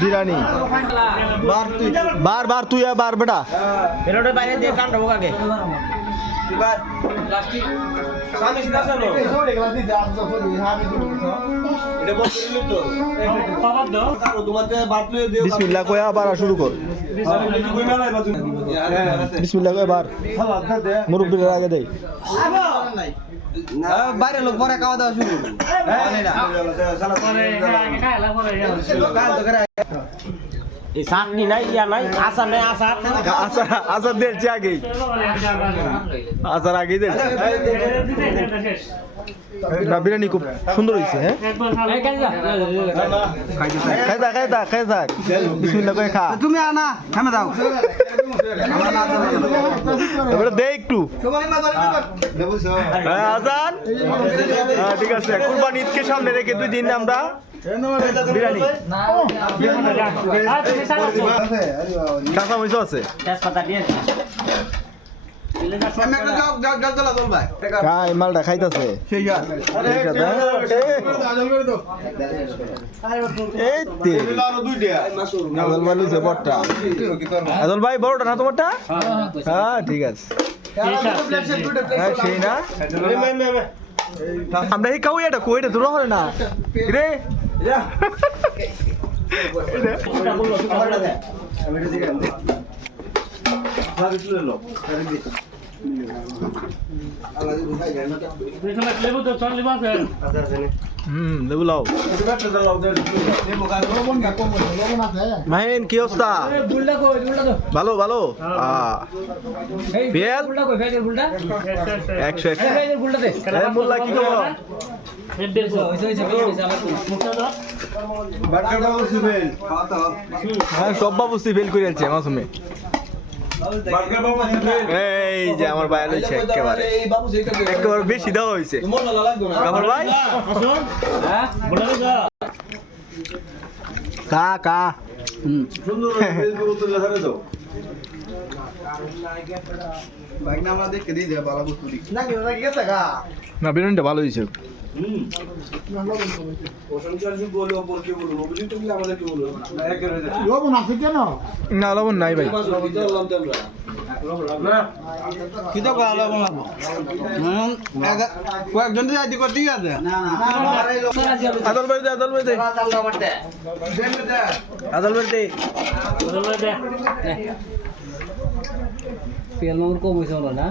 বিরিয়ানি বার তুই বার বেটা বেরোটা বাইরে দিয়ে কান ঢোক আগে এবার প্লাস্টিক সামনে সিধা চলো এটা বসে দিল তো বাবা দাও কারো তোমাতে বাতলে দিও বিসমিল্লাহ কইয়া আবার শুরু কর বিসমিল্লাহ কইয়া বার মুরব্বির আগে দেই বাইরে লোক পরে খাওয়া দাওয়া শুরু এই চাটনি নাই ইয়া নাই আচার নাই আচার আচার দিয়েছি আগেই আচার আগেই দিয়েছি না বিরিয়ানি খুব সুন্দর হয়েছে হ্যাঁ খাই থাক বিসমিল্লাহ করে খা তুমি আনা থামে দাও এবারে দে একটু আজান ঠিক আছে কুরবানি ঈদকে সামনে রেখে 2 দিন আমরা বিরিয়ানি কাঁচা মরিচ আছে খাই মালটা খাইতেছে আদল ভাই বড়টা না তোমারটা হ্যাঁ ঠিক আছে সেই না আমরা এই কাউ এটা কইটা তোরা হয় না রে লেবু লাও মাহিন কি অবস্থা ভালো ভালো বেল 100 মোল্লা কি খবর হ্যাঁ সব বাবু সিভিল করে যাচ্ছে মাসুমে এই যে আমার বায়াল হয়েছে একেবারে বেশি দেওয়া হয়েছে আমার ভাই কা কা না বিরিয়ানিটা ভালো হয়েছে না লবণ নাই ভাই কয়েকজন ঠিক আছে আদল ভাই তেল কম হয়েছে না